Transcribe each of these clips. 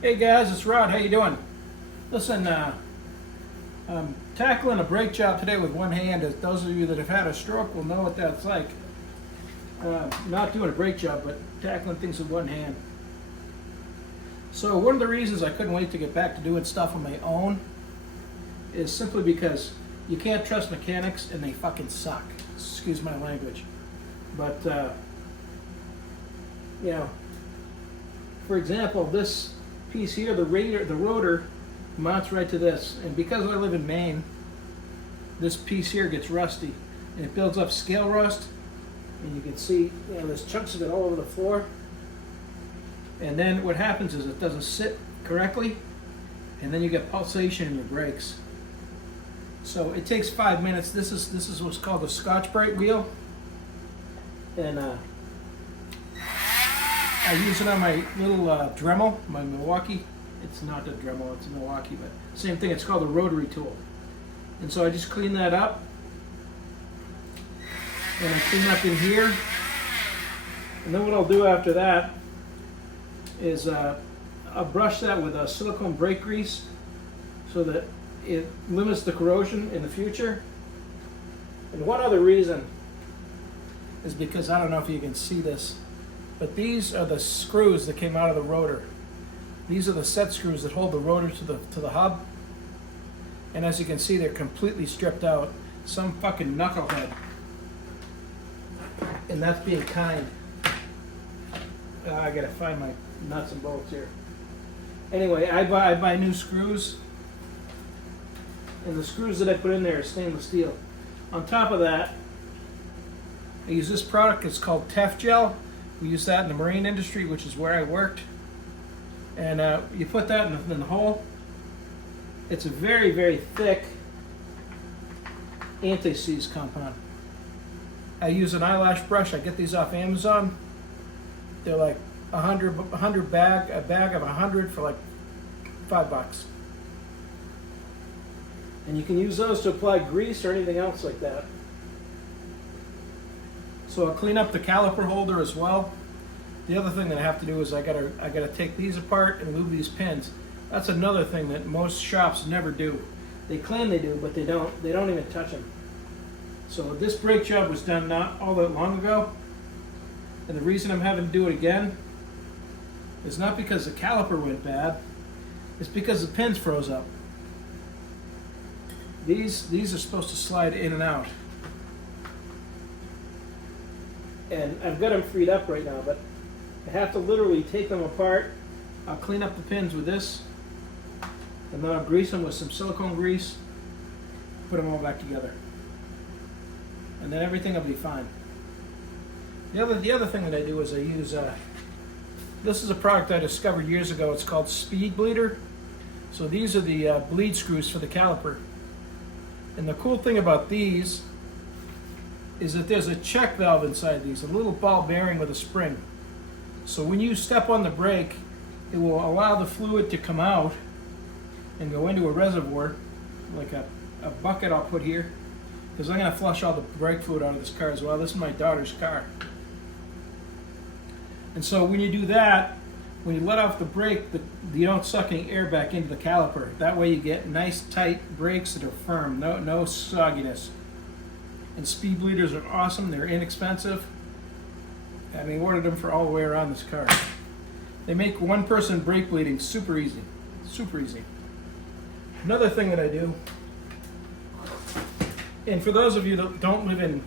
Hey guys, it's Rod. How you doing? Listen, I'm tackling a brake job today with one hand. As those of you that have had a stroke will know what that's like. Not doing a brake job, but tackling things with one hand. So one of the reasons I couldn't wait to get back to doing stuff on my own is simply because you can't trust mechanics and they fucking suck. Excuse my language. But, you know, for example, this piece here, the rotor mounts right to this, and because I live in Maine, this piece here gets rusty and it builds up scale rust, and you can see, you know, there's chunks of it all over the floor. And then what happens is it doesn't sit correctly, and then you get pulsation in your brakes. So it takes 5 minutes. This is what's called a Scotch brake wheel, and I use it on my little Dremel, my Milwaukee. It's not a Dremel, it's a Milwaukee, but same thing. It's called a rotary tool. And so I just clean that up, and I clean up in here. And then what I'll do after that is I'll brush that with silicone brake grease so that it limits the corrosion in the future. And one other reason is because I don't know if you can see this, but these are the screws that came out of the rotor. These are the set screws that hold the rotor to the hub. And as you can see, they're completely stripped out. Some fucking knucklehead, and that's being kind. I gotta find my nuts and bolts here. Anyway, I buy new screws, and the screws that I put in there are stainless steel. On top of that, I use this product. It's called Tef Gel. We use that in the marine industry, which is where I worked. And you put that in the hole. It's a very, very thick anti-seize compound. I use an eyelash brush. I get these off Amazon. They're like a bag of 100 for like $5. And you can use those to apply grease or anything else like that. So I'll clean up the caliper holder as well. The other thing that I have to do is I gotta take these apart and lube these pins. That's another thing that most shops never do. They claim they do, but they don't. They don't even touch them. So this brake job was done not all that long ago, and the reason I'm having to do it again is not because the caliper went bad. It's because the pins froze up. These are supposed to slide in and out. And I've got them freed up right now, but I have to literally take them apart. I'll clean up the pins with this, and then I'll grease them with some silicone grease, put them all back together, and then everything will be fine. The other thing that I do is I use, this is a product I discovered years ago. It's called Speed Bleeder. So these are the bleed screws for the caliper. And the cool thing about these is that there's a check valve inside these, a little ball bearing with a spring. So when you step on the brake, it will allow the fluid to come out and go into a reservoir, like a bucket I'll put here, because I'm going to flush all the brake fluid out of this car as well. This is my daughter's car. And so when you do that, when you let off the brake, you don't suck any air back into the caliper. That way you get nice tight brakes that are firm, no sogginess. And speed bleeders are awesome. They're inexpensive. I mean, ordered them for all the way around this car. They make one-person brake bleeding super easy. Super easy. Another thing that I do, and for those of you that don't live in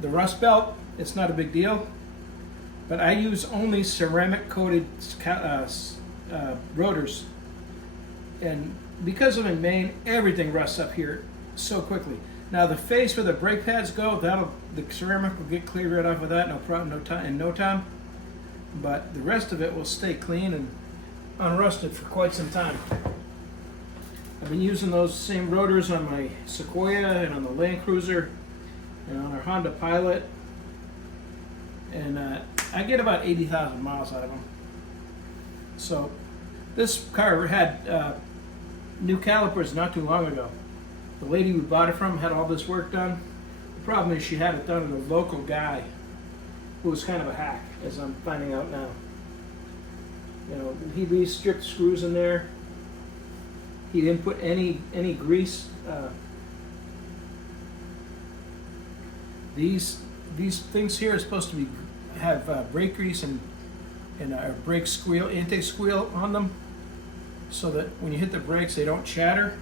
the Rust Belt, it's not a big deal, but I use only ceramic-coated rotors. And because I'm in Maine, everything rusts up here so quickly. Now the face where the brake pads go, the ceramic will get cleared right off of that, no problem, in no time. But the rest of it will stay clean and unrusted for quite some time. I've been using those same rotors on my Sequoia and on the Land Cruiser and on our Honda Pilot, and I get about 80,000 miles out of them. So this car had new calipers not too long ago. The lady we bought it from had all this work done. The problem is she had it done with a local guy who was kind of a hack, as I'm finding out now. You know, he leaves stripped screws in there. He didn't put any grease. These things here are supposed to have brake grease and a brake squeal, anti-squeal on them, so that when you hit the brakes they don't chatter,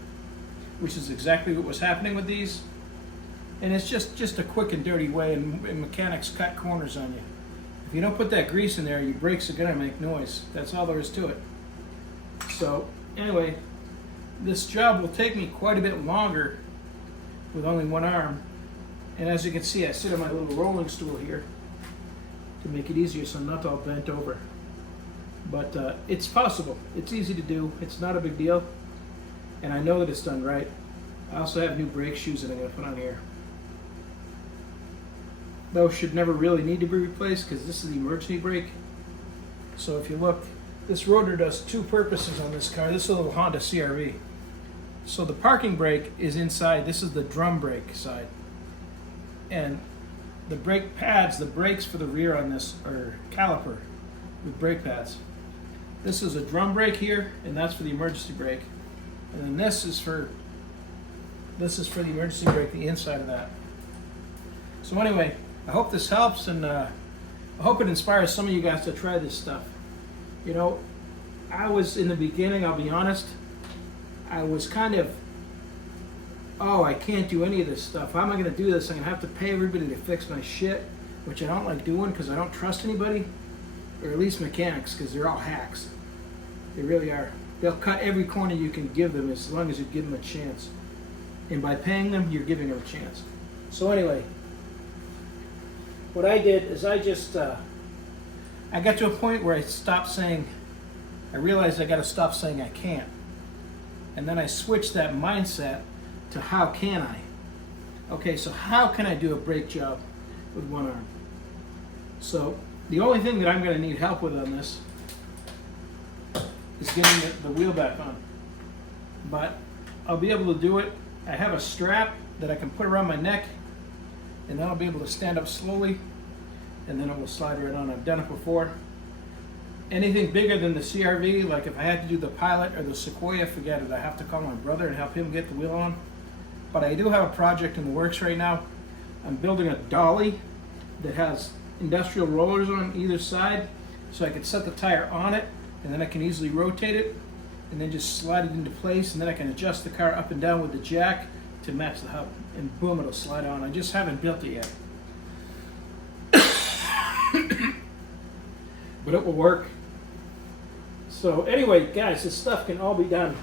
which is exactly what was happening with these. And it's just a quick and dirty way, and mechanics cut corners on you. If you don't put that grease in there, your brakes are gonna make noise. That's all there is to it. So anyway, this job will take me quite a bit longer with only one arm. And as you can see, I sit on my little rolling stool here to make it easier so I'm not all bent over. But it's possible. It's easy to do. It's not a big deal. And I know that it's done right. I also have new brake shoes that I'm going to put on here. Those should never really need to be replaced because this is the emergency brake. So if you look, this rotor does two purposes on this car. This is a little Honda CR-V. So the parking brake is inside. This is the drum brake side. And the brake pads, the brakes for the rear on this are caliper with brake pads. This is a drum brake here, and that's for the emergency brake. And then this is for the emergency brake, the inside of that. So anyway, I hope this helps, and I hope it inspires some of you guys to try this stuff. You know, I was in the beginning, I'll be honest, I was kind of, oh, I can't do any of this stuff. How am I going to do this? I'm going to have to pay everybody to fix my shit, which I don't like doing because I don't trust anybody, or at least mechanics, because they're all hacks. They really are. They'll cut every corner you can give them as long as you give them a chance. And by paying them, you're giving them a chance. So anyway, what I did is I got to a point where I realized I got to stop saying I can't. And then I switched that mindset to how can I? Okay, so how can I do a brake job with one arm? So the only thing that I'm going to need help with on this is getting the wheel back on. But I'll be able to do it. I have a strap that I can put around my neck, and then I'll be able to stand up slowly, and then it will slide right on. I've done it before. Anything bigger than the CR-V, like if I had to do the Pilot or the Sequoia, forget it. I have to call my brother and help him get the wheel on. But I do have a project in the works right now. I'm building a dolly that has industrial rollers on either side, so I can set the tire on it, and then I can easily rotate it, and then just slide it into place, and then I can adjust the car up and down with the jack to match the hub, and boom, it'll slide on. I just haven't built it yet. But it will work. So anyway, guys, this stuff can all be done.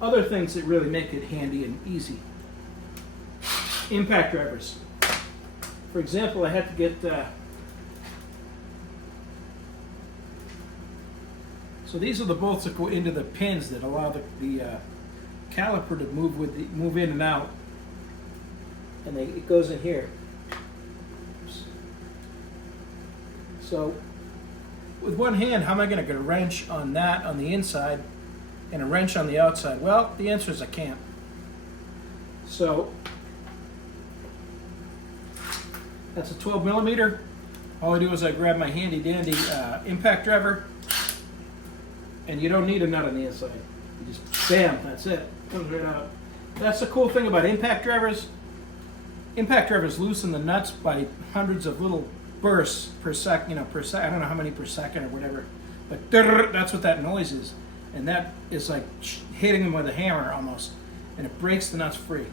Other things that really make it handy and easy. Impact drivers. For example, I had to get so these are the bolts that go into the pins that allow the caliper to move in and out, and it goes in here. So with one hand, how am I going to get a wrench on that on the inside and a wrench on the outside? Well, the answer is I can't. So that's a 12 millimeter. All I do is I grab my handy dandy impact driver, and you don't need a nut on the inside. You just bam, that's it. Comes right out. That's the cool thing about impact drivers. Impact drivers loosen the nuts by hundreds of little bursts per second. I don't know how many per second or whatever, but that's what that noise is, and that is like hitting them with a hammer almost, and it breaks the nuts free.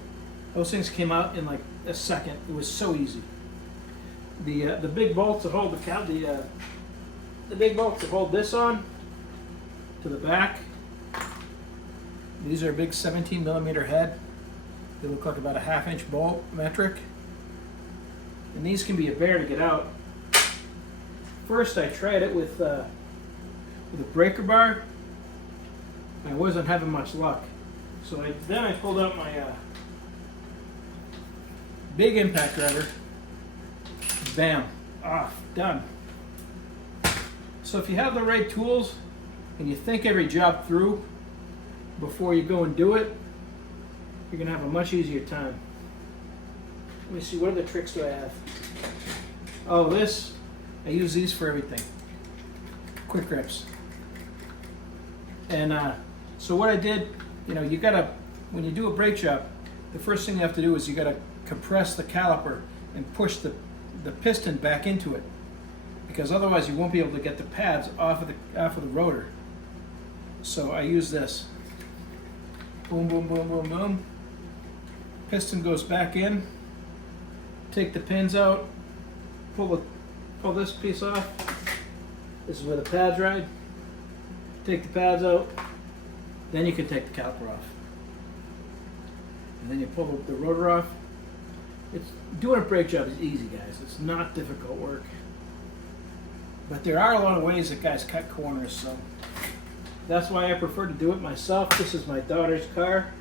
Those things came out in like a second. It was so easy. The big bolts that hold the big bolts that hold this on to the back. These are a big 17 millimeter head. They look like about a 1/2 inch bolt metric, and these can be a bear to get out. First, I tried it with a breaker bar. I wasn't having much luck, so then I pulled out my big impact driver. Bam, off, done. So if you have the right tools and you think every job through before you go and do it, you're going to have a much easier time. Let me see, what other tricks do I have? Oh, I use these for everything. Quick grips. And so what I did, you know, you gotta, when you do a brake job, the first thing you have to do is you gotta compress the caliper and push the piston back into it, because otherwise you won't be able to get the pads off of the rotor. So I use this. Boom, boom, boom, boom, boom. Piston goes back in. Take the pins out. Pull this piece off. This is where the pads ride. Take the pads out. Then you can take the caliper off. And then you pull the rotor off. Doing a brake job is easy, guys. It's not difficult work. But there are a lot of ways that guys cut corners, so that's why I prefer to do it myself. This is my daughter's car.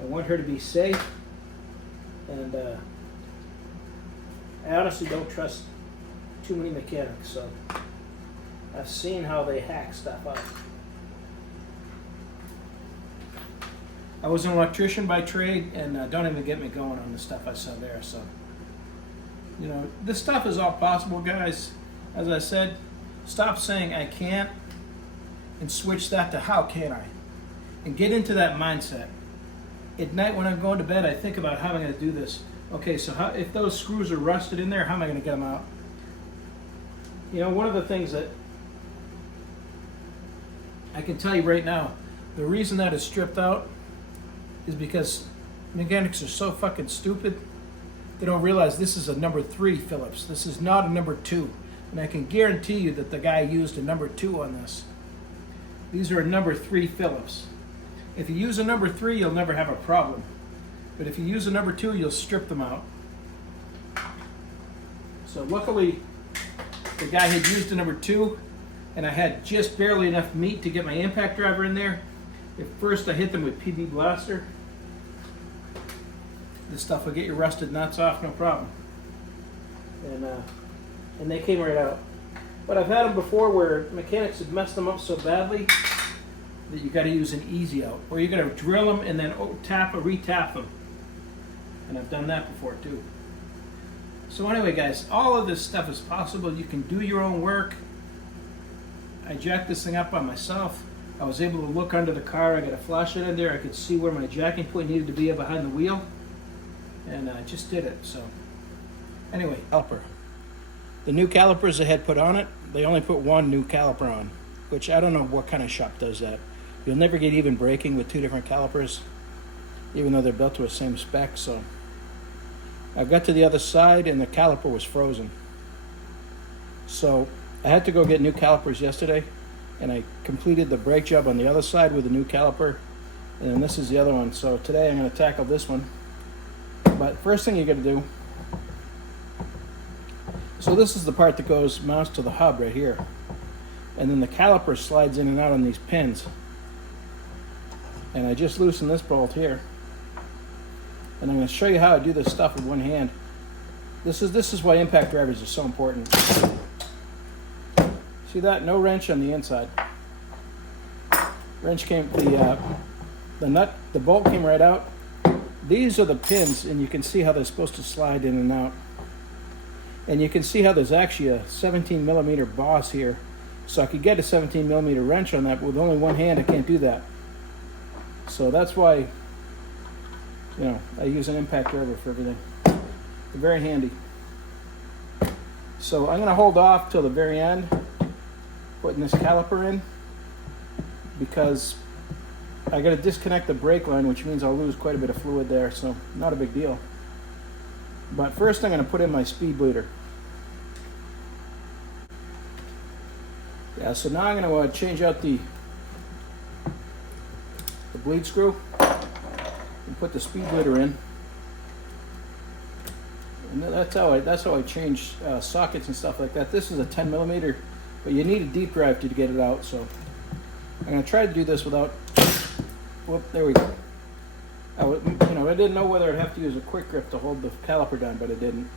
I want her to be safe. And I honestly don't trust too many mechanics, so I've seen how they hack stuff up. I was an electrician by trade, and don't even get me going on the stuff I saw there. So, you know, this stuff is all possible, guys. As I said, stop saying I can't and switch that to how can I, and get into that mindset. At night when I'm going to bed, I think about how am I going to do this. Okay, so if those screws are rusted in there, how am I going to get them out? You know, one of the things that I can tell you right now, the reason that is stripped out is because mechanics are so fucking stupid. They don't realize this is a number 3 Phillips. This is not a number 2. And I can guarantee you that the guy used a number 2 on this. These are a number 3 Phillips. If you use a number 3, you'll never have a problem. But if you use a number 2, you'll strip them out. So luckily, the guy had used a number 2, and I had just barely enough meat to get my impact driver in there. At first, I hit them with PB Blaster. This stuff will get your rusted nuts off, no problem. And they came right out. But I've had them before where mechanics have messed them up so badly that you got to use an easy out, or you got to drill them and then retap them. And I've done that before too. So anyway, guys, all of this stuff is possible. You can do your own work. I jacked this thing up by myself. I was able to look under the car. I got a flashlight in there. I could see where my jacking point needed to be behind the wheel, and I just did it. So anyway, caliper. The new calipers they had put on it, they only put one new caliper on, which I don't know what kind of shop does that. You'll never get even braking with 2 different calipers, even though they're built to the same spec. So I got to the other side and the caliper was frozen. So I had to go get new calipers yesterday, and I completed the brake job on the other side with a new caliper, and then this is the other one. So today I'm going to tackle this one. But first thing you got to do, so this is the part that mounts to the hub right here, and then the caliper slides in and out on these pins. And I just loosened this bolt here, and I'm going to show you how I do this stuff with one hand. This is why impact drivers are so important. See that? No wrench on the inside. Wrench came, the bolt came right out. These are the pins, and you can see how they're supposed to slide in and out. And you can see how there's actually a 17 millimeter boss here. So I could get a 17 millimeter wrench on that, but with only one hand I can't do that. So that's why, you know, I use an impact driver for everything. They're very handy. So I'm going to hold off till the very end, putting this caliper in, because I got to disconnect the brake line, which means I'll lose quite a bit of fluid there, so not a big deal. But first I'm going to put in my speed bleeder. Yeah, so now I'm going to change out the bleed screw and put the speed bleeder in. And that's how I change sockets and stuff like that. This is a 10 millimeter, but you need a deep drive to get it out. So I'm going to try to do this without. Whoop, there we go. I didn't know whether I'd have to use a quick grip to hold the caliper down, but I didn't.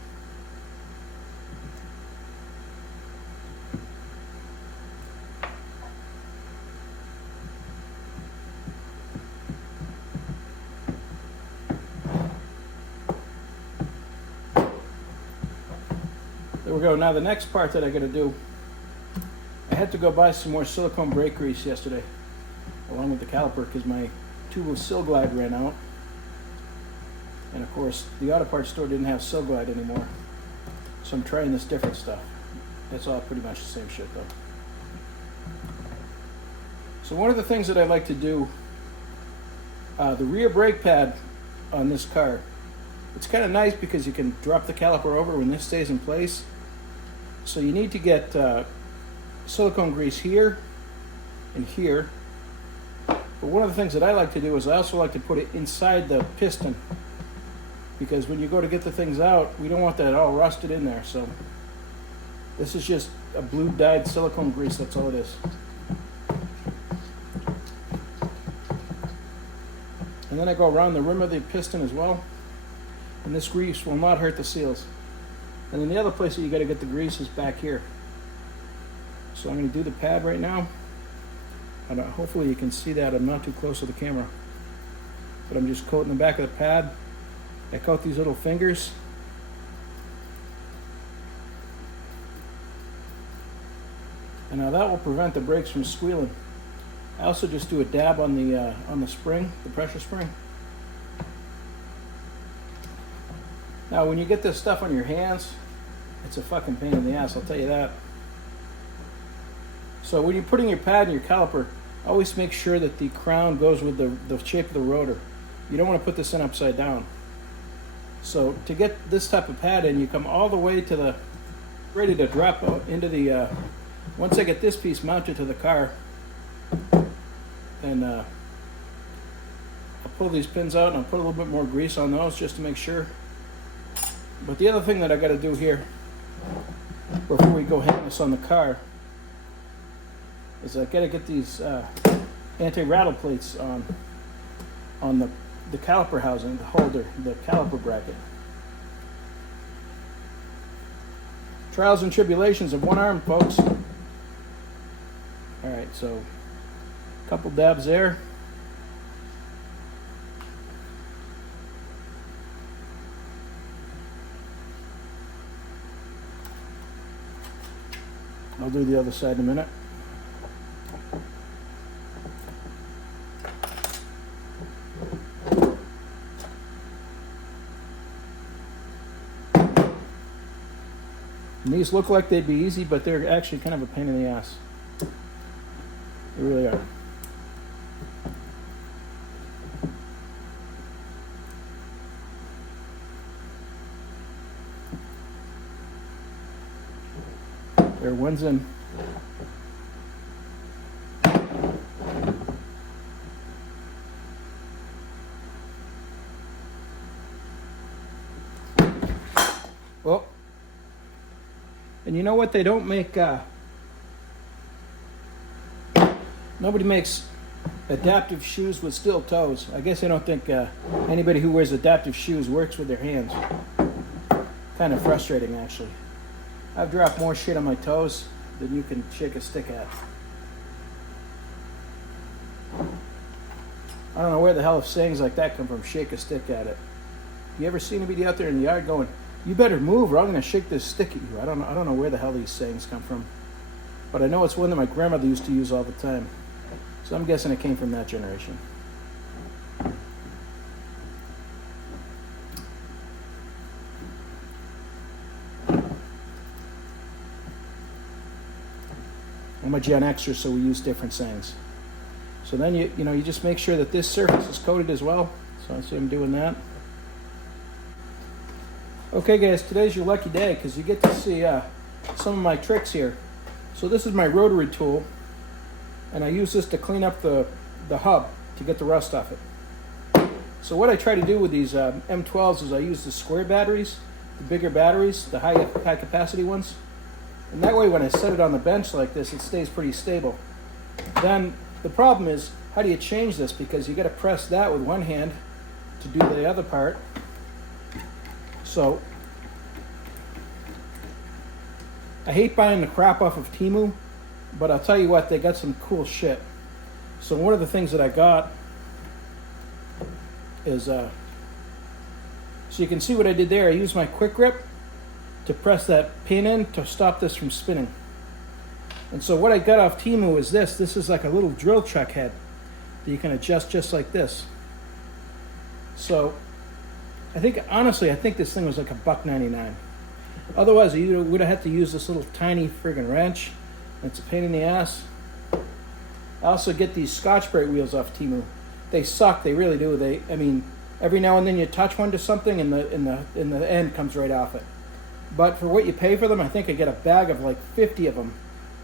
There we go. Now the next part that I got to do, I had to go buy some more silicone brake grease yesterday. along with the caliper, because my tube of Silglide ran out. And of course, the auto parts store didn't have Silglide anymore. So I'm trying this different stuff. It's all pretty much the same shit though. So one of the things that I like to do, the rear brake pad on this car, it's kind of nice because you can drop the caliper over when this stays in place. So you need to get silicone grease here and here. But one of the things that I like to do is I also like to put it inside the piston, because when you go to get the things out, we don't want that all rusted in there. So this is just a blue dyed silicone grease, that's all it is. And then I go around the rim of the piston as well. And this grease will not hurt the seals. And then the other place that you got to get the grease is back here. So I'm going to do the pad right now. And hopefully you can see that. I'm not too close to the camera. But I'm just coating the back of the pad. I coat these little fingers. And now that will prevent the brakes from squealing. I also just do a dab on the spring, the pressure spring. Now when you get this stuff on your hands, it's a fucking pain in the ass, I'll tell you that. So when you're putting your pad and your caliper, always make sure that the crown goes with the shape of the rotor. You don't want to put this in upside down. So to get this type of pad in, you come all the way to the, ready to drop out into the, once I get this piece mounted to the car, and I'll pull these pins out and I'll put a little bit more grease on those just to make sure. But the other thing that I got to do here before we go hang this on the car is I got to get these anti-rattle plates on the caliper housing, the holder, the caliper bracket. Trials and tribulations of one arm, folks. All right, so a couple dabs there. I'll do the other side in a minute. And these look like they'd be easy, but they're actually kind of a pain in the ass. They really are. There, one's in. Well, and you know what? They don't make, nobody makes adaptive shoes with steel toes. I guess I don't think anybody who wears adaptive shoes works with their hands. Kind of frustrating, actually. I've dropped more shit on my toes than you can shake a stick at. I don't know where the hell sayings like that come from, shake a stick at it. You ever see anybody out there in the yard going, you better move or I'm going to shake this stick at you? I don't know where the hell these sayings come from. But I know it's one that my grandmother used to use all the time. So I'm guessing it came from that generation. I'm a Gen Xer, so we use different sayings. So then you just make sure that this surface is coated as well. So I see I'm doing that. Okay guys, today's your lucky day because you get to see some of my tricks here. So this is my rotary tool, and I use this to clean up the hub to get the rust off it. So what I try to do with these M12s is I use the square batteries, the bigger batteries, the high capacity ones. And that way when I set it on the bench like this, it stays pretty stable. Then the problem is, how do you change this? Because you got to press that with one hand to do the other part. So I hate buying the crap off of Temu, but I'll tell you what, they got some cool shit. So one of the things that I got is, so you can see what I did there. I used my quick grip to press that pin in to stop this from spinning. And so what I got off Temu is this. This is like a little drill chuck head. that you can adjust just like this. So I think, honestly, I think this thing was like $1.99. Otherwise, you would have had to use this little tiny friggin' wrench. It's a pain in the ass. I also get these Scotch-Brite wheels off Temu. They suck, they really do. I mean, every now and then you touch one to something and the end comes right off it. But for what you pay for them, I think I get a bag of like 50 of them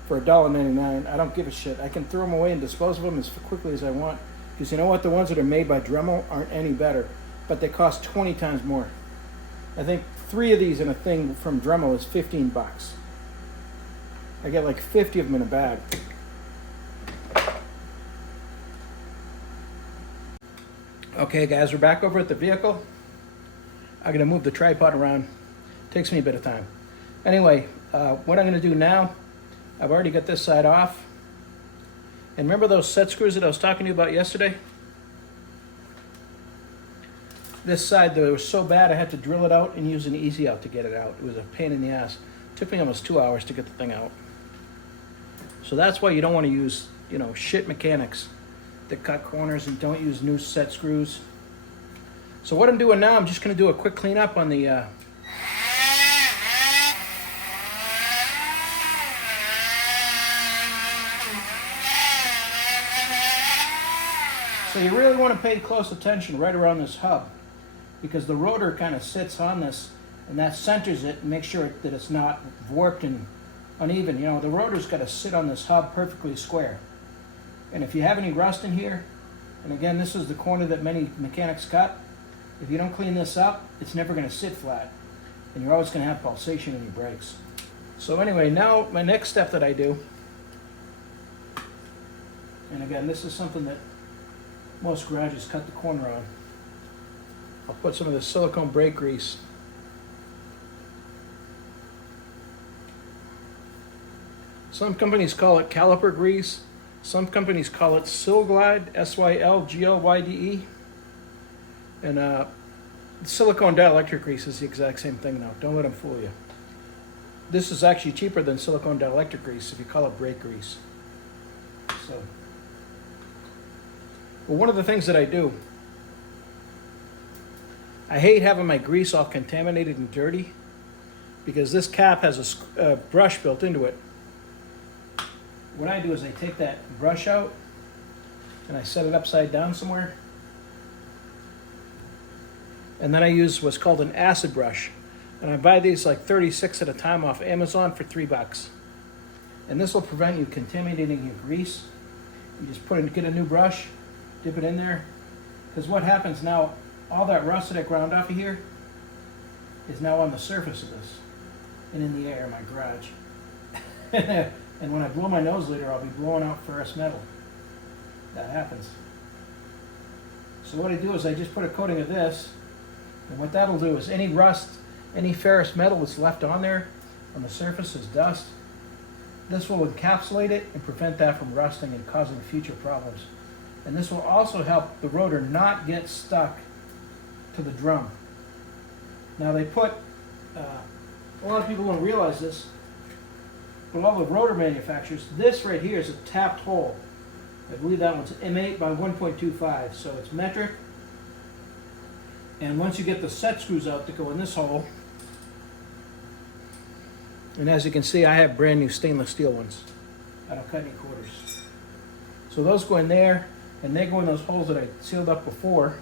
for $1.99. I don't give a shit. I can throw them away and dispose of them as quickly as I want. Because you know what? The ones that are made by Dremel aren't any better. But they cost 20 times more. I think 3 of these in a thing from Dremel is $15. I get like 50 of them in a bag. Okay guys, we're back over at the vehicle. I'm gonna move the tripod around. Takes me a bit of time. Anyway, what I'm gonna do now, I've already got this side off. And remember those set screws that I was talking to you about yesterday? This side, though, it was so bad I had to drill it out and use an easy out to get it out. It was a pain in the ass. It took me almost 2 hours to get the thing out. So that's why you don't want to use, shit mechanics that cut corners and don't use new set screws. So what I'm doing now, I'm just going to do a quick cleanup on the So you really want to pay close attention right around this hub, because the rotor kind of sits on this and that centers it and makes sure that it's not warped and uneven. The rotor's got to sit on this hub perfectly square. And if you have any rust in here, and again, this is the corner that many mechanics cut, if you don't clean this up, it's never going to sit flat. And you're always going to have pulsation in your brakes. So anyway, now my next step that I do, and again, this is something that most garages cut the corner on. I'll put some of the silicone brake grease. Some companies call it caliper grease. Some companies call it Sylglide, Sylglyde. And silicone dielectric grease is the exact same thing now. Don't let them fool you. This is actually cheaper than silicone dielectric grease if you call it brake grease. So, well, one of the things that I do, I hate having my grease all contaminated and dirty, because this cap has a brush built into it. What I do is I take that brush out and I set it upside down somewhere. And then I use what's called an acid brush. And I buy these like 36 at a time off Amazon for $3. And this will prevent you contaminating your grease. You just get a new brush, dip it in there. Because what happens now, all that rust that I ground off of here is now on the surface of this and in the air in my garage. And when I blow my nose later, I'll be blowing out ferrous metal. That happens. So what I do is I just put a coating of this, and what that'll do is any rust, any ferrous metal that's left on there, on the surface as dust, this will encapsulate it and prevent that from rusting and causing future problems. And this will also help the rotor not get stuck to the drum. Now they put, a lot of people don't realize this, but all the rotor manufacturers, this right here is a tapped hole. I believe that one's M8 by 1.25, so it's metric. And once you get the set screws out that go in this hole, and as you can see, I have brand new stainless steel ones. I don't cut any quarters. So those go in there, and they go in those holes that I sealed up before.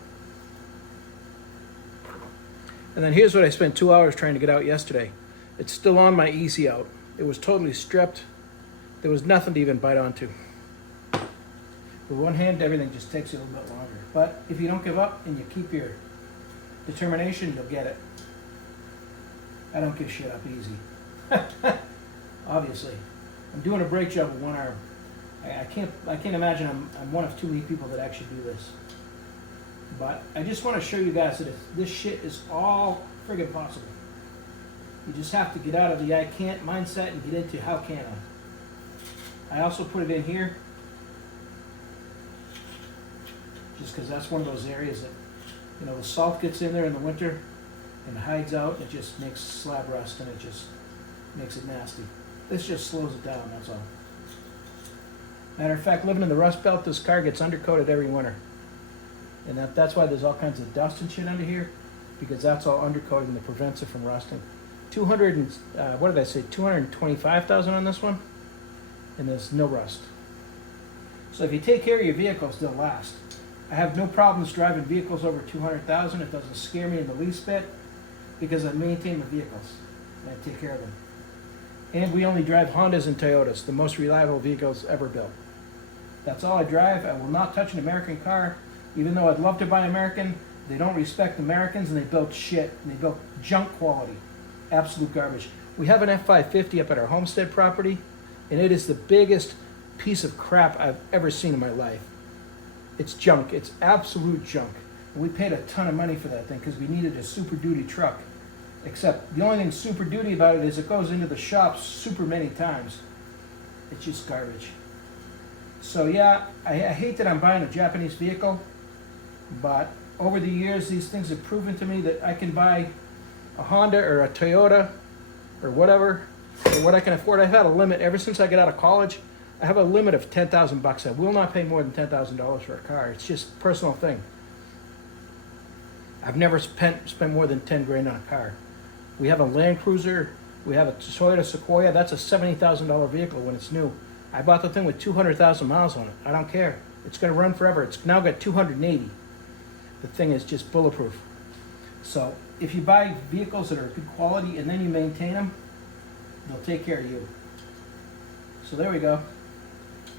And then here's what I spent 2 hours trying to get out yesterday. It's still on my easy out. It was totally stripped. There was nothing to even bite onto. With one hand, everything just takes you a little bit longer. But if you don't give up and you keep your determination, you'll get it. I don't give shit up easy. Obviously. I'm doing a brake job with one arm. I can't imagine I'm one of too many people that actually do this. But I just want to show you guys that this shit is all friggin' possible. You just have to get out of the I can't mindset and get into how can I. I also put it in here just because that's one of those areas that, the salt gets in there in the winter and hides out. It just makes slab rust and it just makes it nasty. This just slows it down, that's all. Matter of fact, living in the Rust Belt, this car gets undercoated every winter. And that's why there's all kinds of dust and shit under here, because that's all undercoated and it prevents it from rusting. 200 and, what did I say, 225,000 on this one? And there's no rust. So if you take care of your vehicles, they'll last. I have no problems driving vehicles over 200,000. It doesn't scare me in the least bit, because I maintain the vehicles and I take care of them. And we only drive Hondas and Toyotas, the most reliable vehicles ever built. That's all I drive. I will not touch an American car, even though I'd love to buy American. They don't respect Americans, and they build shit, and they build junk quality. Absolute garbage. We have an F550 up at our homestead property, and it is the biggest piece of crap I've ever seen in my life. It's junk. It's absolute junk. And we paid a ton of money for that thing because we needed a Super Duty truck. Except the only thing Super Duty about it is it goes into the shop super many times. It's just garbage. So yeah, I hate that I'm buying a Japanese vehicle, but over the years these things have proven to me that I can buy a Honda or a Toyota or whatever, or what I can afford. I've had a limit ever since I got out of college. I have a limit of $10,000. I will not pay more than $10,000 for a car. It's just a personal thing. I've never spent more than 10 grand on a car. We have a Land Cruiser. We have a Toyota Sequoia. That's a $70,000 vehicle when it's new. I bought the thing with 200,000 miles on it. I don't care. It's going to run forever. It's now got 280. The thing is just bulletproof. So if you buy vehicles that are good quality and then you maintain them, they'll take care of you. So there we go.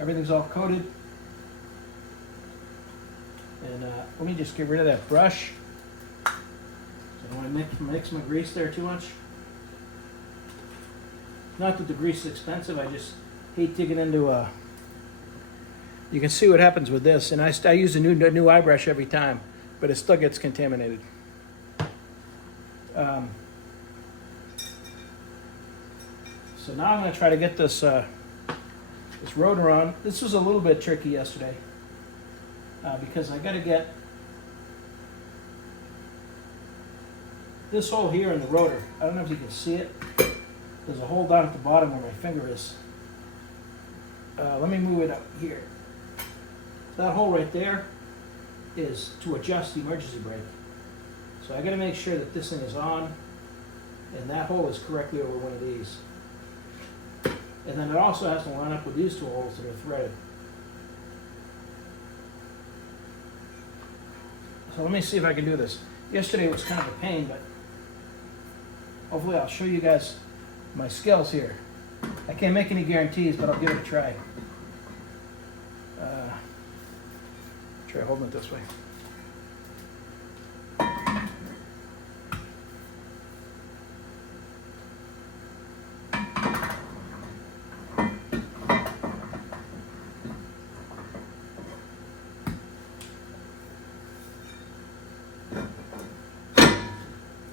Everything's all coated. And let me just get rid of that brush. So I don't want to mix my grease there too much. Not that the grease is expensive, I just hate digging into a... You can see what happens with this, and I use a new eye brush every time, but it still gets contaminated. So now I'm going to try to get this this rotor on. This was a little bit tricky yesterday because I got to get this hole here in the rotor. I don't know if you can see it. There's a hole down at the bottom where my finger is. Let me move it up here. That hole right there is to adjust the emergency brake. So I got to make sure that this thing is on and that hole is correctly over one of these. And then it also has to line up with these two holes that are threaded. So let me see if I can do this. Yesterday was kind of a pain, but hopefully I'll show you guys my skills here. I can't make any guarantees, but I'll give it a try. Try holding it this way.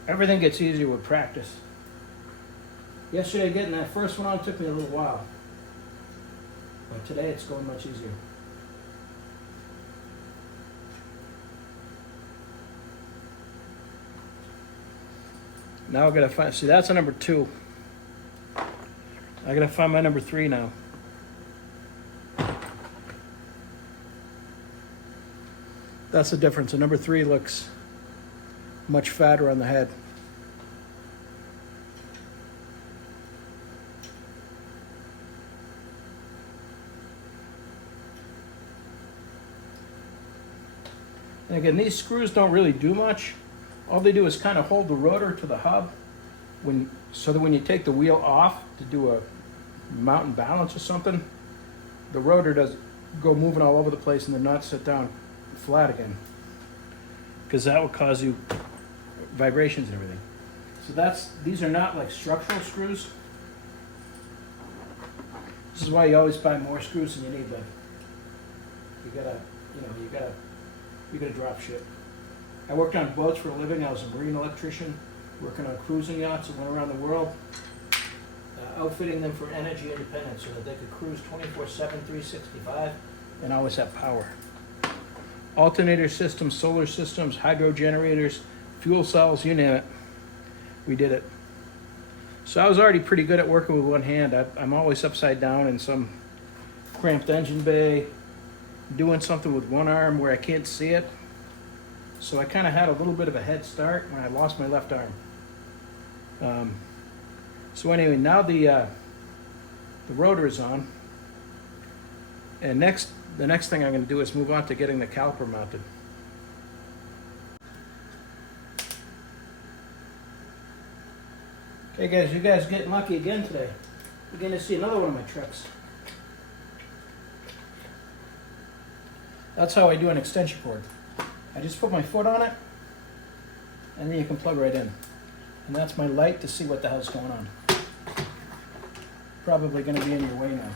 Everything gets easier with practice. Yesterday getting that first one on took me a little while, but today it's going much easier. Now I gotta find, see that's a number 2. I gotta find my number 3 now. That's the difference. The number 3 looks much fatter on the head. And again, these screws don't really do much. All they do is kind of hold the rotor to the hub so that when you take the wheel off to do a mountain balance or something, the rotor doesn't go moving all over the place and the nuts sit down flat again, because that will cause you vibrations and everything. So these are not like structural screws. This is why you always buy more screws than you need. But you gotta drop shit. I worked on boats for a living. I was a marine electrician, working on cruising yachts and went around the world, outfitting them for energy independence so that they could cruise 24/7, 365, and always have power. Alternator systems, solar systems, hydro generators, fuel cells, you name it. We did it. So I was already pretty good at working with one hand. I'm always upside down in some cramped engine bay, doing something with one arm where I can't see it. So I kind of had a little bit of a head start when I lost my left arm. So anyway, now the rotor is on. And the next thing I'm going to do is move on to getting the caliper mounted. Okay guys, you guys getting lucky again today. You're going to see another one of my tricks. That's how I do an extension cord. I just put my foot on it, and then you can plug right in. And that's my light to see what the hell's going on. Probably going to be in your way now.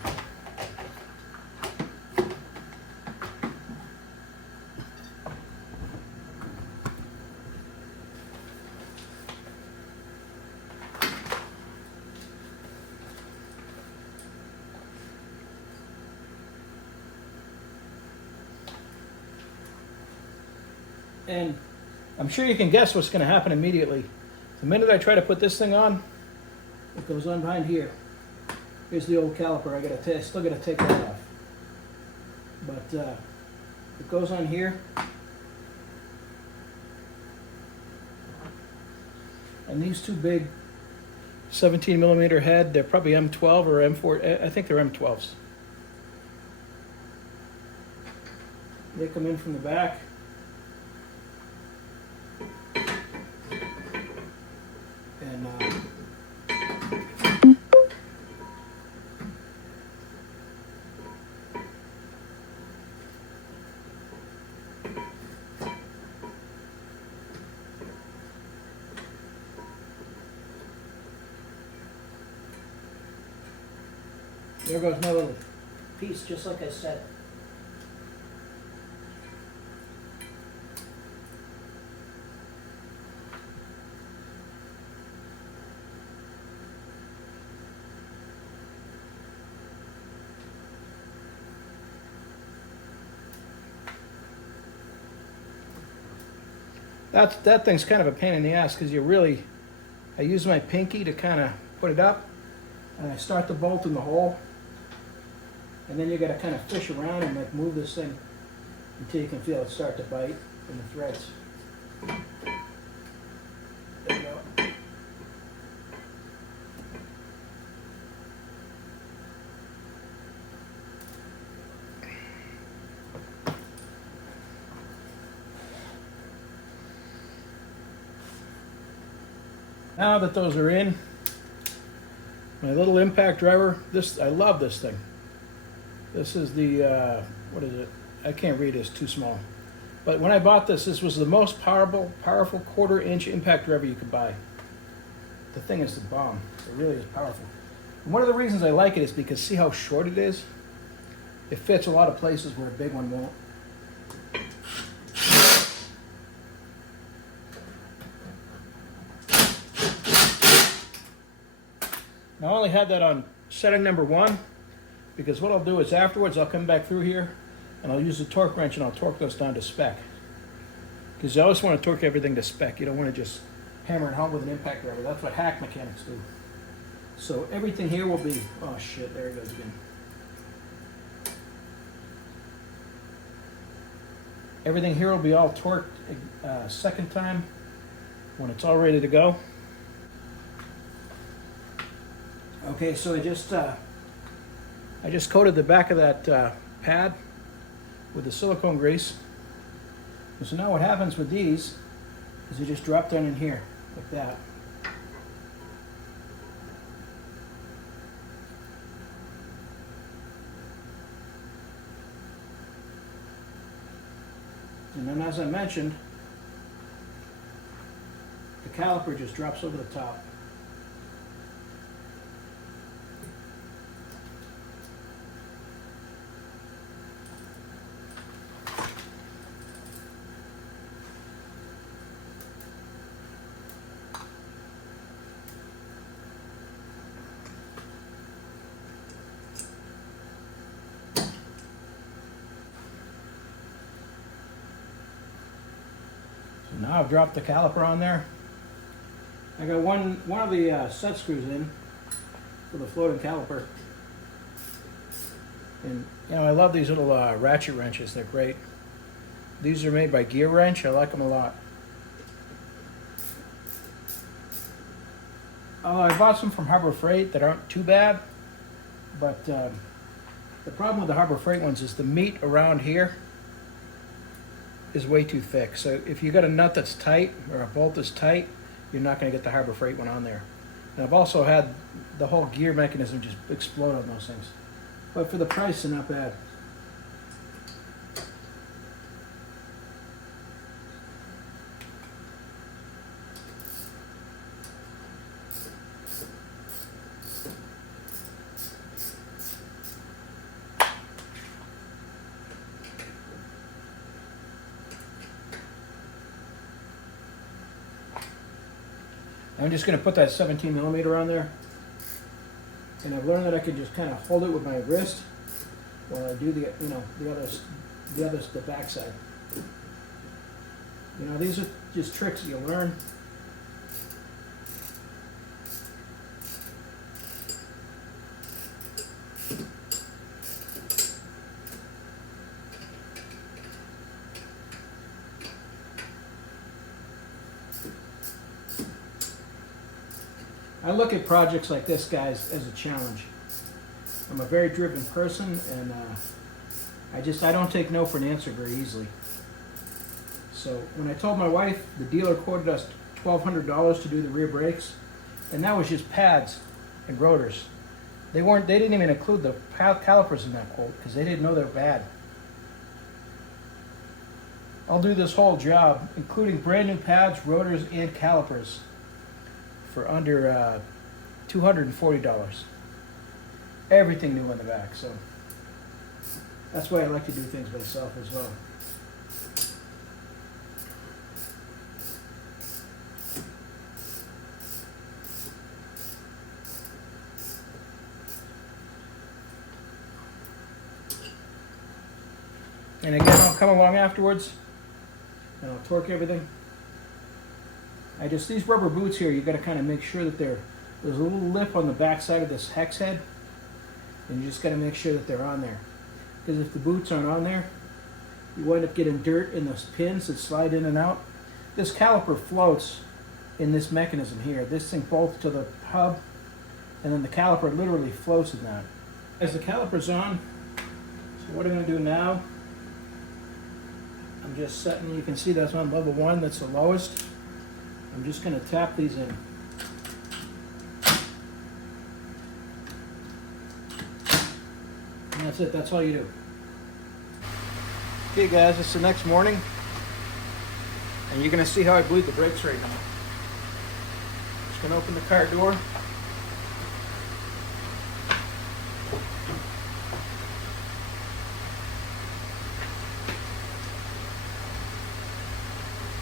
And I'm sure you can guess what's going to happen immediately. The minute I try to put this thing on, it goes on behind here. Here's the old caliper. I still got to take that off. But it goes on here. And these two big 17 millimeter head, they're probably M12 or M4. I think they're M12s. They come in from the back. And there goes my little piece, just like I said. That thing's kind of a pain in the ass because I use my pinky to kind of put it up, and I start the bolt in the hole, and then you got to kind of fish around and like move this thing until you can feel it start to bite in the threads. There you go. Now that those are in, my little impact driver, I love this thing. This is the, what is it? I can't read it, it's too small. But when I bought this was the most powerful 1/4-inch impact driver you could buy. The thing is the bomb. It really is powerful. And one of the reasons I like it is because see how short it is? It fits a lot of places where a big one won't. I only had that on setting number 1 because what I'll do is afterwards I'll come back through here and I'll use the torque wrench and I'll torque those down to spec. Because you always want to torque everything to spec. You don't want to just hammer it home with an impact driver. That's what hack mechanics do. So everything here will be, oh shit, there it goes again. Everything here will be all torqued second time when it's all ready to go. Okay, so I just coated the back of that pad with the silicone grease. And so now what happens with these is you just drop down in here like that. And then as I mentioned, the caliper just drops over the top. Now I've dropped the caliper on there. I got one of the set screws in for the floating caliper. And you know, I love these little ratchet wrenches. They're great. These are made by Gear Wrench. I like them a lot. I bought some from Harbor Freight that aren't too bad, but the problem with the Harbor Freight ones is the meat around here is way too thick. So if you got a nut that's tight or a bolt that's tight, you're not going to get the Harbor Freight one on there. And I've also had the whole gear mechanism just explode on those things. But for the price, they're not bad. I'm just going to put that 17 millimeter on there, and I've learned that I can just kind of hold it with my wrist while I do the the back side. You know, these are just tricks you learn. I look at projects like this, guys, as a challenge. I'm a very driven person, and I don't take no for an answer very easily. So when I told my wife, the dealer quoted us $1,200 to do the rear brakes, and that was just pads and rotors. They didn't even include the calipers in that quote because they didn't know they were bad. I'll do this whole job, including brand new pads, rotors, and calipers, for under $240. Everything new in the back, so that's why I like to do things myself as well. And again, I'll come along afterwards and I'll torque everything. These rubber boots here, you got to kind of make sure that there's a little lip on the back side of this hex head, and you just got to make sure that they're on there. Because if the boots aren't on there, you wind up getting dirt in those pins that slide in and out. This caliper floats in this mechanism here. This thing bolts to the hub, and then the caliper literally floats in that. As the caliper's on, so what I'm going to do now, I'm just setting, you can see that's on level 1, that's the lowest. I'm just going to tap these in. And that's it, that's all you do. Okay guys, it's the next morning, and you're going to see how I bleed the brakes right now. Just going to open the car door.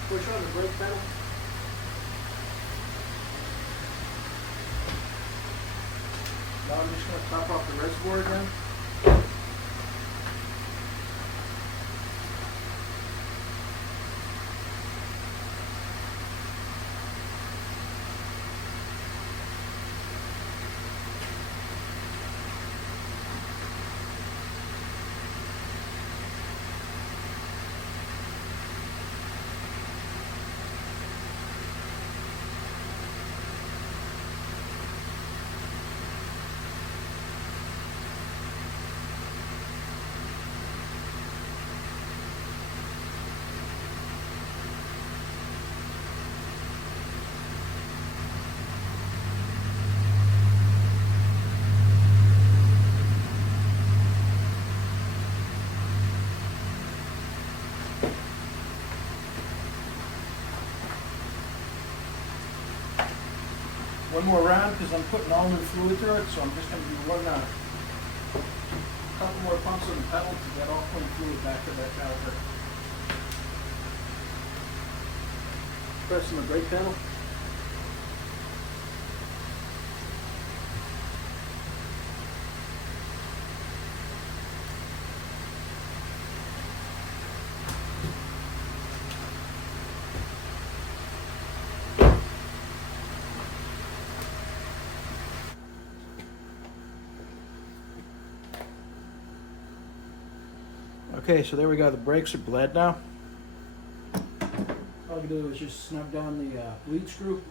Push on the brake pedal. Now I'm just going to top off the reservoir again. One more round because I'm putting all new fluid through it, so I'm just going to do one couple more pumps on the pedal to get all clean fluid back to that caliper. Pressing the brake pedal. Okay, so there we go. The brakes are bled now. All you do is just snug down the bleed screw.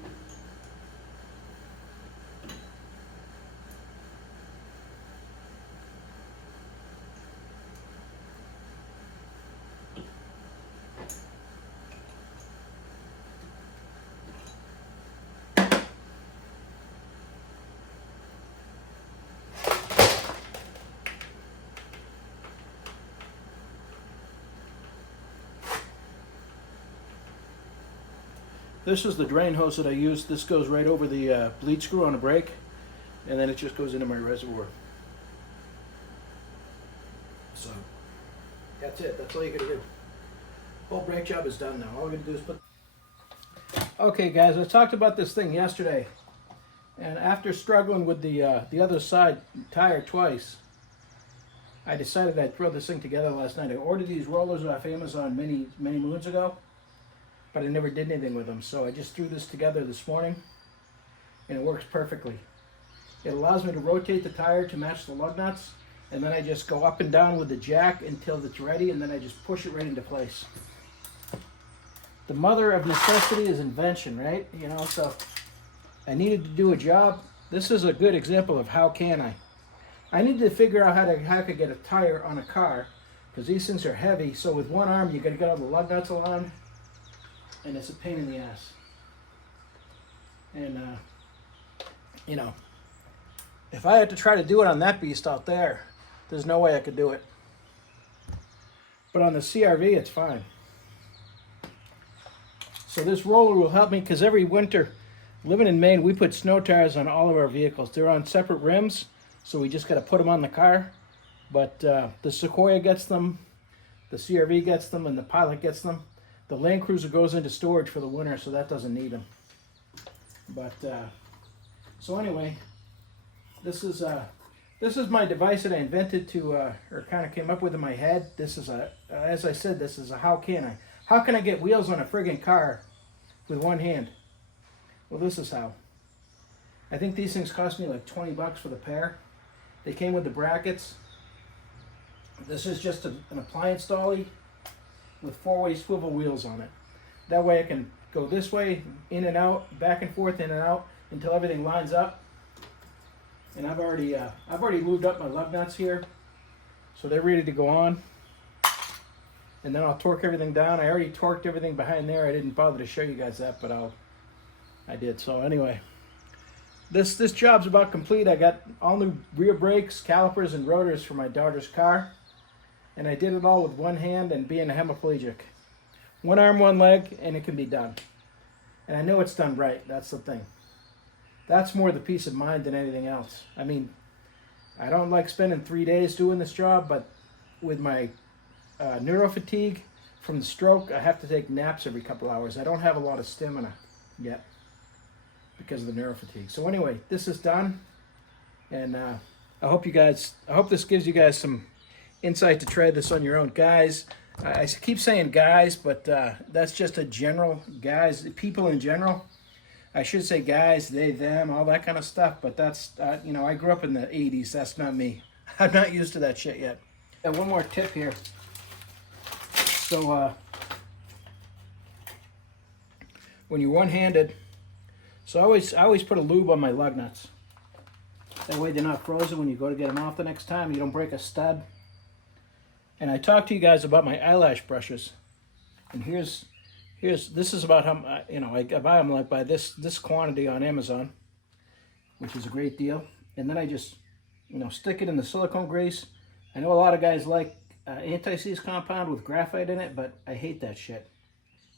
This is the drain hose that I use. This goes right over the bleed screw on the brake, and then it just goes into my reservoir. So that's it. That's all you gotta do. Whole brake job is done now. All we gotta do is put. Okay, guys, I talked about this thing yesterday, and after struggling with the other side tire twice, I decided I'd throw this thing together last night. I ordered these rollers off Amazon many moons ago, but I never did anything with them. So I just threw this together this morning, and it works perfectly. It allows me to rotate the tire to match the lug nuts, and then I just go up and down with the jack until it's ready, and then I just push it right into place. The mother of necessity is invention, right? You know, so I needed to do a job. This is a good example of how can I. I needed to figure out how I could get a tire on a car, because these things are heavy. So with one arm, you got to get all the lug nuts along, and it's a pain in the ass. And you know, if I had to try to do it on that beast out there, there's no way I could do it. But on the CRV, it's fine. So this roller will help me, because every winter, living in Maine, we put snow tires on all of our vehicles. They're on separate rims, so we just got to put them on the car. But the Sequoia gets them, the CRV gets them, and the Pilot gets them. The Land Cruiser goes into storage for the winter, so that doesn't need them. But so anyway, this is my device that I invented to, or kind of came up with in my head. This is as I said, this is a how can I. How can I get wheels on a friggin' car with one hand? Well, this is how. I think these things cost me like 20 bucks for the pair. They came with the brackets. This is just an appliance dolly with four-way swivel wheels on it. That way I can go this way, in and out, back and forth, in and out, until everything lines up. And I've already lubed up my lug nuts here, so they're ready to go on. And then I'll torque everything down. I already torqued everything behind there. I didn't bother to show you guys that, but I did. So anyway, this job's about complete. I got all new rear brakes, calipers, and rotors for my daughter's car. And I did it all with one hand and being a hemiplegic. One arm, one leg, and it can be done. And I know it's done right. That's the thing. That's more the peace of mind than anything else. I mean, I don't like spending 3 days doing this job, but with my neurofatigue from the stroke, I have to take naps every couple hours. I don't have a lot of stamina yet because of the neurofatigue. So anyway, this is done, and I hope this gives you guys some insight to try this on your own. Guys, I keep saying guys, but that's just a general, guys, people in general. I should say guys, they, them, all that kind of stuff, but that's, you know, I grew up in the 80s. That's not me. I'm not used to that shit yet. And one more tip here. So when you're one-handed, so I always put a lube on my lug nuts. That way they're not frozen when you go to get them off the next time. You don't break a stud. And I talked to you guys about my eyelash brushes. And this is about how, you know, I buy them like by this quantity on Amazon, which is a great deal. And then I just, you know, stick it in the silicone grease. I know a lot of guys like anti-seize compound with graphite in it, but I hate that shit.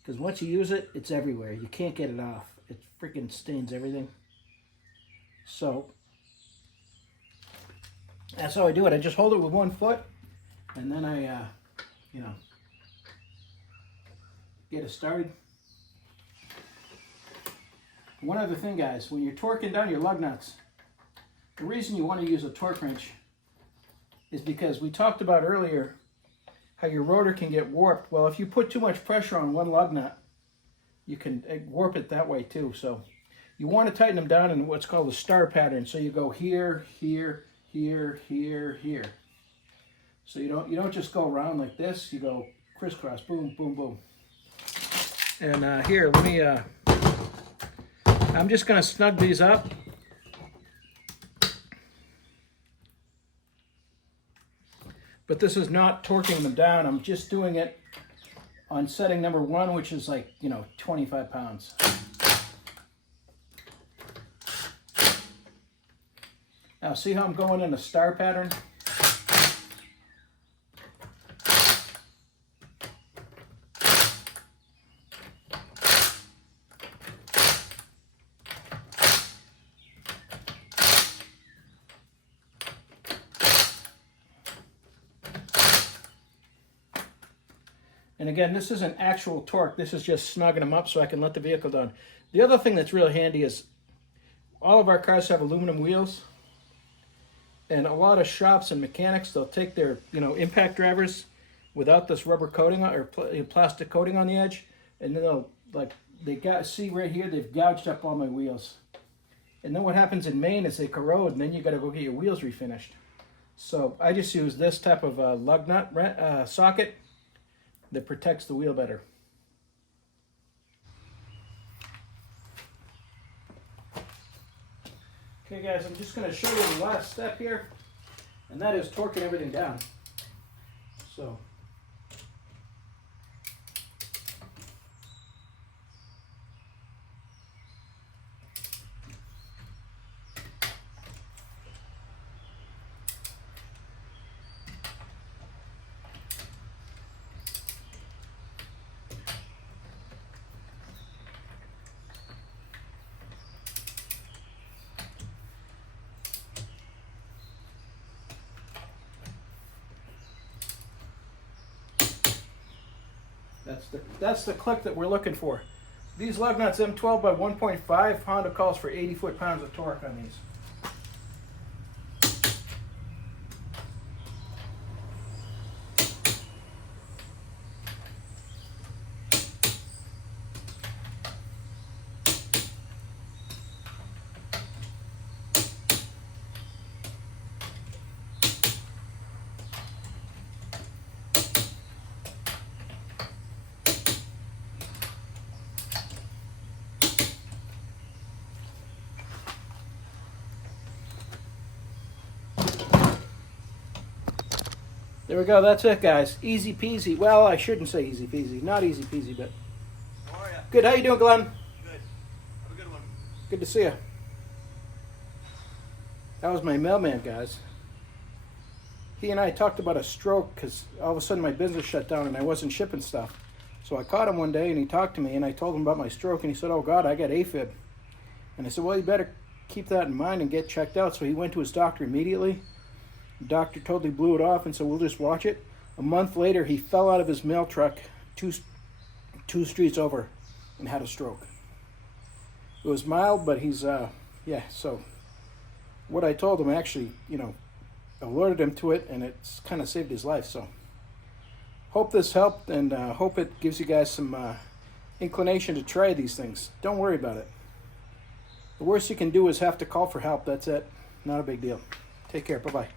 Because once you use it, it's everywhere. You can't get it off. It freaking stains everything. So that's how I do it. I just hold it with one foot, and then I, you know, get it started. One other thing, guys, when you're torquing down your lug nuts, the reason you want to use a torque wrench is because we talked about earlier how your rotor can get warped. Well, if you put too much pressure on one lug nut, you can warp it that way too. So you want to tighten them down in what's called a star pattern. So you go here, here, here, here, here. So you don't just go around like this. You go crisscross, boom, boom, boom. And here, let me. I'm just going to snug these up. But this is not torquing them down. I'm just doing it on setting number 1, which is like, 25 pounds. Now see how I'm going in a star pattern? And again, this isn't actual torque. This is just snugging them up so I can let the vehicle down. The other thing that's really handy is all of our cars have aluminum wheels. And a lot of shops and mechanics, they'll take their, impact drivers without this rubber coating or plastic coating on the edge. And then they'll, see right here, they've gouged up all my wheels. And then what happens in Maine is they corrode, and then you got to go get your wheels refinished. So I just use this type of lug nut socket that protects the wheel better. Okay guys, I'm just going to show you the last step here, and that is torquing everything down. So that's the click that we're looking for. These lug nuts M12 by 1.5, Honda calls for 80 foot-pounds of torque on these. There we go, that's it guys. Easy peasy. Well, I shouldn't say easy peasy. Not easy peasy, but... How are you? Good, how you doing, Glenn? Good. Have a good one. Good to see you. That was my mailman, guys. He and I talked about a stroke because all of a sudden my business shut down and I wasn't shipping stuff. So I caught him one day and he talked to me and I told him about my stroke and he said, oh God, I got AFib. And I said, well, you better keep that in mind and get checked out. So he went to his doctor immediately. The doctor totally blew it off and said, we'll just watch it. A month later, he fell out of his mail truck two streets over and had a stroke. It was mild, but he's, so what I told him actually, alerted him to it, and it's kind of saved his life. So hope this helped, and hope it gives you guys some inclination to try these things. Don't worry about it. The worst you can do is have to call for help. That's it. Not a big deal. Take care. Bye-bye.